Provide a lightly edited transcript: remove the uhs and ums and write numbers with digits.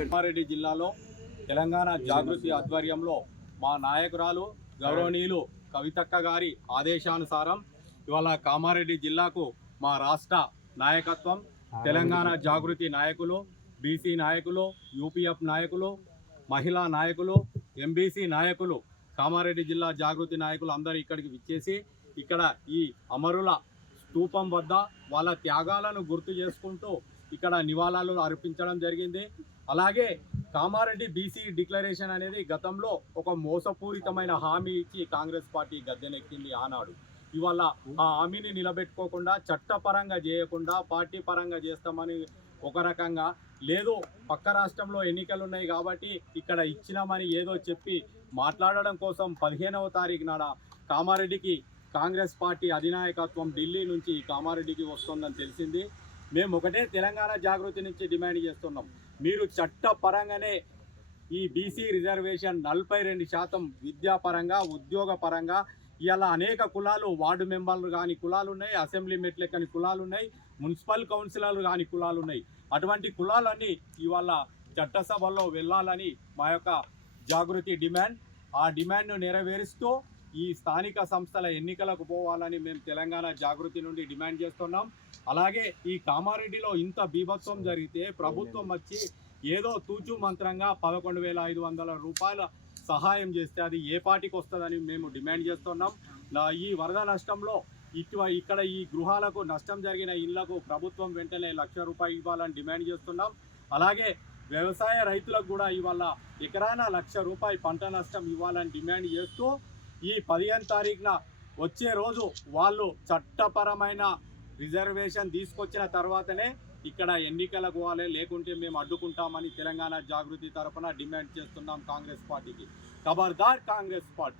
కామారెడ్డి జిల్లాలో తెలంగాణ జాగృతి ఆధ్వర్యంలో మా నాయకురాలు గౌరవనీయులు కవితక్క గారి ఆదేశానుసారం ఇవాళ కామారెడ్డి జిల్లాకు మా రాష్ట్ర నాయకత్వం, తెలంగాణ జాగృతి నాయకులు, బీసీ నాయకులు, యూపీఎఫ్ నాయకులు, మహిళా నాయకులు, ఎంబీసీ నాయకులు, కామారెడ్డి జిల్లా జాగృతి నాయకులు అందరూ ఇక్కడికి విచ్చేసి ఇక్కడ ఈ అమరుల స్తూపం వద్ద వాళ్ళ త్యాగాలను గుర్తు చేసుకుంటూ ఇక్కడ నివాళులు అర్పించడం జరిగింది. అలాగే కామారెడ్డి బీసీ డిక్లరేషన్ అనేది గతంలో ఒక మోసపూరితమైన హామీ ఇచ్చి కాంగ్రెస్ పార్టీ గద్దెనెక్కింది ఆనాడు. ఇవాళ ఆ హామీని నిలబెట్టుకోకుండా, చట్టపరంగా చేయకుండా పార్టీ పరంగా చేస్తామని ఒక రకంగా, లేదు పక్క రాష్ట్రంలో ఎన్నికలు ఉన్నాయి కాబట్టి ఇక్కడ ఇచ్చినామని ఏదో చెప్పి మాట్లాడడం కోసం 15వ తారీఖు నాడ కామారెడ్డికి కాంగ్రెస్ పార్టీ అధినాయకత్వం ఢిల్లీ నుంచి కామారెడ్డికి వస్తుందని తెలిసింది. మేము ఒకటే తెలంగాణ జాగృతి నుంచి డిమాండ్ చేస్తున్నాం, మీరు చట్టపరంగానే ఈ బీసీ రిజర్వేషన్ 42% విద్యాపరంగా, ఉద్యోగపరంగా, ఇలా అనేక కులాలు, వార్డు మెంబర్లు కాని కులాలు ఉన్నాయి, అసెంబ్లీ మెట్లు ఎక్కని కులాలు ఉన్నాయి, మున్సిపల్ కౌన్సిలర్లు కాని కులాలు ఉన్నాయి. అటువంటి కులాలన్నీ ఇవాళ చట్టసభల్లో వెళ్ళాలని మా యొక్క జాగృతి డిమాండ్. ఆ డిమాండ్ను నెరవేరుస్తూ ఈ స్థానిక సంస్థల ఎన్నికలకు పోవాలని మేము తెలంగాణ జాగృతి నుండి డిమాండ్ చేస్తున్నాం. అలాగే ఈ కామారెడ్డిలో ఇంత బీభత్సం జరిగితే ప్రభుత్వం వచ్చి ఏదో తూచు మంత్రంగా 11,500 రూపాయల సహాయం చేస్తే అది ఏ పార్టీకి వస్తుందని మేము డిమాండ్ చేస్తున్నాం. ఈ వరద నష్టంలో ఇక్కడ ఈ గృహాలకు నష్టం జరిగిన ఇళ్లకు ప్రభుత్వం వెంటనే ₹1,00,000 ఇవ్వాలని డిమాండ్ చేస్తున్నాం. అలాగే వ్యవసాయ రైతులకు కూడా ఇవాళ ఎకరాన ₹1,00,000 పంట నష్టం ఇవ్వాలని డిమాండ్ చేస్తూ ఈ 15వ తారీఖున వచ్చే రోజు వాళ్ళు చట్టపరమైన రిజర్వేషన్ తీసుకొచ్చిన తర్వాతనే ఇక్కడ ఎన్నికలకు పోవాలి, లేకుంటే మేము అడ్డుకుంటామని తెలంగాణ జాగృతి తరఫున డిమాండ్ చేస్తున్నాం కాంగ్రెస్ పార్టీకి. ఖబర్దార్ కాంగ్రెస్ పార్టీ.